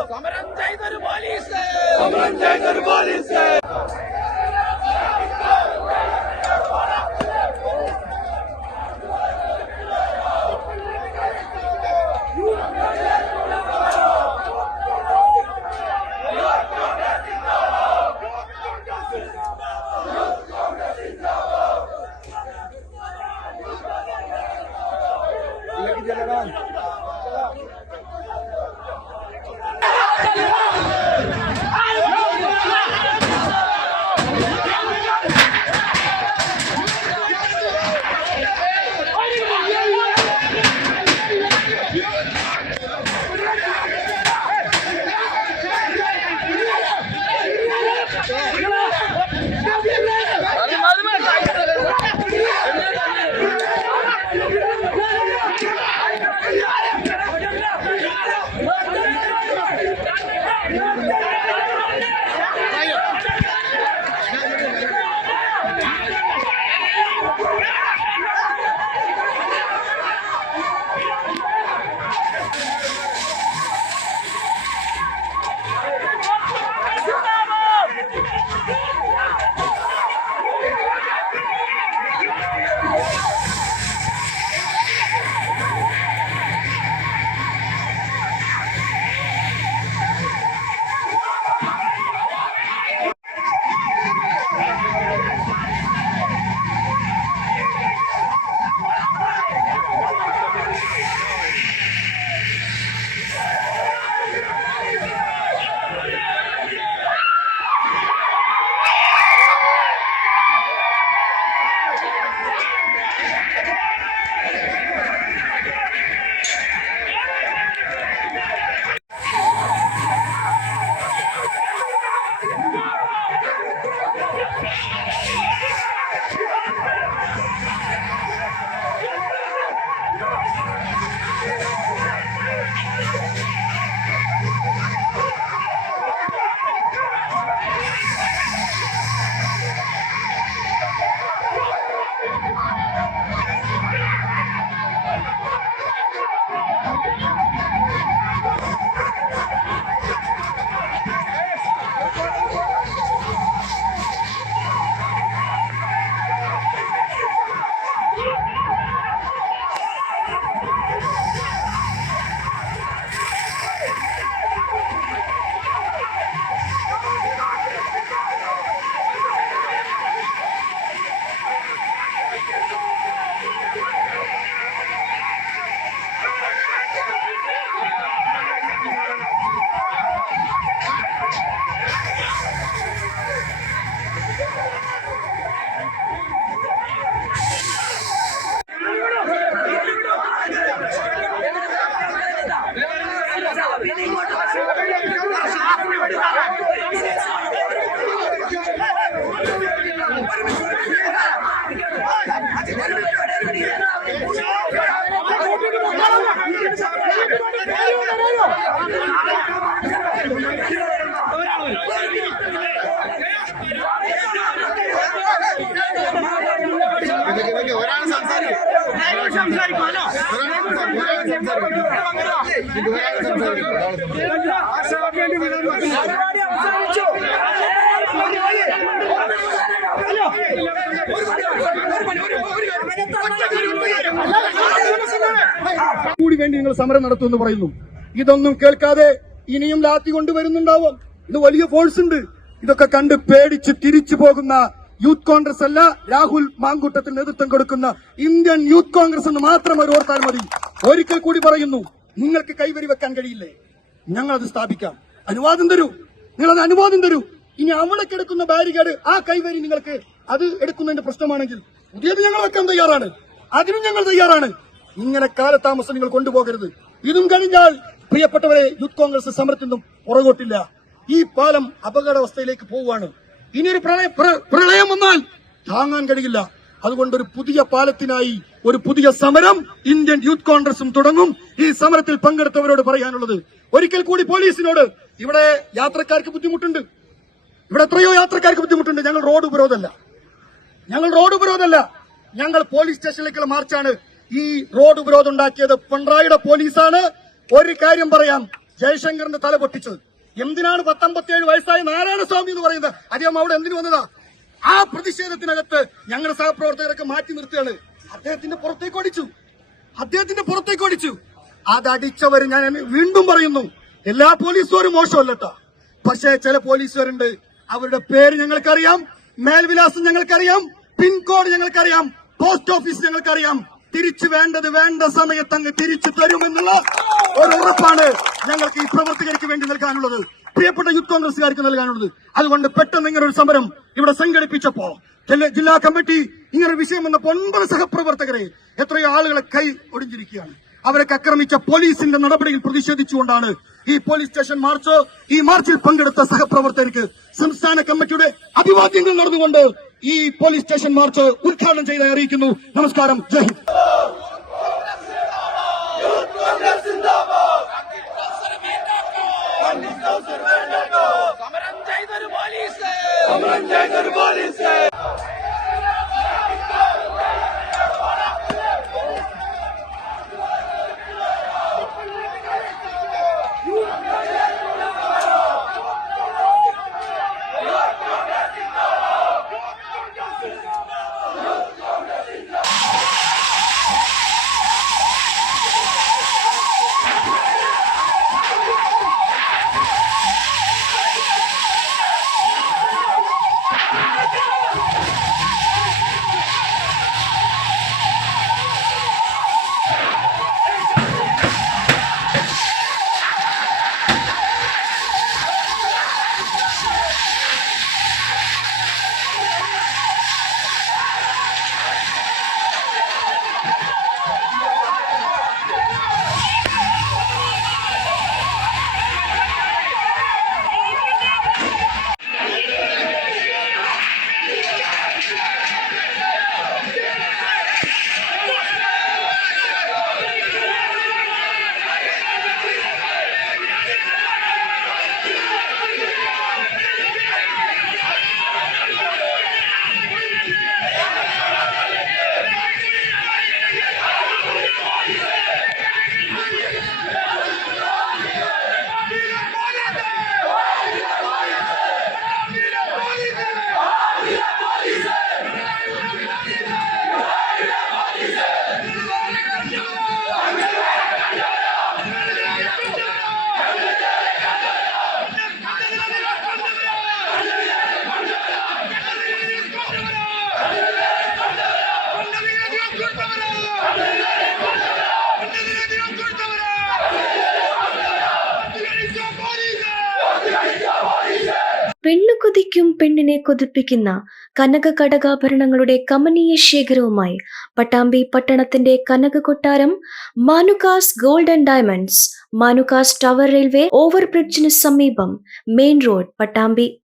സമരം ചെയ്തൊരു പോലീസ് കൂടി വേണ്ടി നിങ്ങൾ സമരം നടത്തുമെന്ന് പറയുന്നു. ഇതൊന്നും കേൾക്കാതെ ഇനിയും ലാത്തി കൊണ്ടുവരുന്നുണ്ടാവും. ഇത് വലിയ ഫോഴ്സ് ഉണ്ട്. ഇതൊക്കെ കണ്ട് പേടിച്ച് തിരിച്ചു പോകുന്ന യൂത്ത് കോൺഗ്രസ് അല്ല, രാഹുൽ മാങ്കൂട്ടത്തിൽ നേതൃത്വം കൊടുക്കുന്ന ഇന്ത്യൻ യൂത്ത് കോൺഗ്രസ് എന്ന് മാത്രം ഒരു ഓർത്താൽ മതി. ഒരിക്കൽ കൂടി പറയുന്നു, നിങ്ങൾക്ക് കൈവരി വെക്കാൻ കഴിയില്ലേ? ഞങ്ങളത് സ്ഥാപിക്കാം. അനുവാദം തരൂ, നിങ്ങളത് അനുവാദം തരൂ. ഇനി അവിടെ കിടക്കുന്ന ബാരിക്കേഡ്, ആ കൈവരി നിങ്ങൾക്ക് അത് എടുക്കുന്നതിന്റെ പ്രശ്നമാണെങ്കിൽ പുതിയത് ഞങ്ങൾ വെക്കാൻ തയ്യാറാണ്. അതിനും ഞങ്ങൾ തയ്യാറാണ്. ഇങ്ങനെ കാലതാമസം നിങ്ങൾ കൊണ്ടുപോകരുത്. ഇതും കഴിഞ്ഞാൽ പ്രിയപ്പെട്ടവരെ, യൂത്ത് കോൺഗ്രസ് സമരത്തിൽ നിന്നും പുറകോട്ടില്ല. ഈ പാലം അപകടാവസ്ഥയിലേക്ക് പോവുകയാണ്. ഇനിയൊരു പ്രളയം വന്നാൽ താങ്ങാൻ കഴിയില്ല. അതുകൊണ്ടൊരു പുതിയ പാലത്തിനായി ഒരു പുതിയ സമരം ഇന്ത്യൻ യൂത്ത് കോൺഗ്രസും തുടങ്ങും. ഈ സമരത്തിൽ പങ്കെടുത്തവരോട് പറയാനുള്ളത്, ഒരിക്കൽ കൂടി പോലീസിനോട്, ഇവിടെ യാത്രക്കാർക്ക് ബുദ്ധിമുട്ടുണ്ട്, ഇവിടെ എത്രയോ യാത്രക്കാർക്ക് ബുദ്ധിമുട്ടുണ്ട്. ഞങ്ങൾ റോഡ് ഉപരോധമല്ല, ഞങ്ങൾ പോലീസ് സ്റ്റേഷനിലേക്കുള്ള മാർച്ചാണ്. ഈ റോഡ് ഉപരോധം ഉണ്ടാക്കിയത് പിണറായിയുടെ പോലീസാണ്. ഒരു കാര്യം പറയാം, ജയശങ്കറിന്റെ തല പൊട്ടിച്ചത് എന്തിനാണ്? 57 വയസ്സായ നാരായണസ്വാമി എന്ന് പറയുന്നത് അദ്ദേഹം അവിടെ എന്തിനു വന്നതാ? ആ പ്രതിഷേധത്തിനകത്ത് ഞങ്ങളുടെ സഹപ്രവർത്തകരൊക്കെ മാറ്റി നിർത്തുകയാണ്. അദ്ദേഹത്തിന്റെ പുറത്തേക്ക് ഓടിച്ചു. അതടിച്ചവർ, ഞാൻ വീണ്ടും പറയുന്നു, എല്ലാ പോലീസുകാരും മോശമല്ലട്ടോ. പക്ഷേ ചില പോലീസുകാരുണ്ട്, അവരുടെ പേര് ഞങ്ങൾക്കറിയാം, മേൽവിലാസം ഞങ്ങൾക്കറിയാം, പിൻകോഡ് ഞങ്ങൾക്കറിയാം, പോസ്റ്റ് ഓഫീസ് ഞങ്ങൾക്കറിയാം. തിരിച്ചു വേണ്ടത് വേണ്ട സമയത്ത് അങ്ങ് തിരിച്ചു തരുമെന്നുള്ള ഒരു ഉറപ്പാണ് ഞങ്ങൾക്ക് ഈ പ്രവർത്തകർക്ക് വേണ്ടി നൽകാനുള്ളത്, പ്രിയപ്പെട്ട യൂത്ത് കോൺഗ്രസുകാർക്ക് നൽകാനുള്ളത്. അതുകൊണ്ട് പെട്ടെന്ന് ഇങ്ങനെ ഒരു സമരം ഇവിടെ സംഘടിപ്പിച്ചപ്പോ ജില്ലാ കമ്മിറ്റി ഇങ്ങനെ വിഷയം വന്നപ്പോൾ 9 സഹപ്രവർത്തകരെ, എത്രയോ ആളുകളെ കൈ ഒടിഞ്ഞിരിക്കുകയാണ്. അവരൊക്കെ ആക്രമിച്ച പോലീസിന്റെ നടപടിയിൽ പ്രതിഷേധിച്ചുകൊണ്ടാണ് ഈ പോലീസ് സ്റ്റേഷൻ മാർച്ച്. ഈ മാർച്ചിൽ പങ്കെടുത്ത സഹപ്രവർത്തകർക്ക് സംസ്ഥാന കമ്മിറ്റിയുടെ അഭിവാദ്യങ്ങൾ നടന്നുകൊണ്ട് ഈ പോലീസ് സ്റ്റേഷൻ മാർച്ച് ഉദ്ഘാടനം ചെയ്തായി അറിയിക്കുന്നു. നമസ്കാരം, ജയ് ഹിന്ദ്. സമരം ചെയ്തൊരു പോലീസ് പെണ്ണു കൊതിക്കും പെണ്ണിനെ കൊതിപ്പിക്കുന്ന കനക കടകാഭരണങ്ങളുടെ കമനീയ ശേഖരവുമായി പട്ടാമ്പി പട്ടണത്തിന്റെ Kanaka Kottaram Manukas gold and diamonds, Manukas tower railway ഓവർബ്രിഡ്ജിന് സമീപം, മെയിൻ റോഡ്, പട്ടാമ്പി.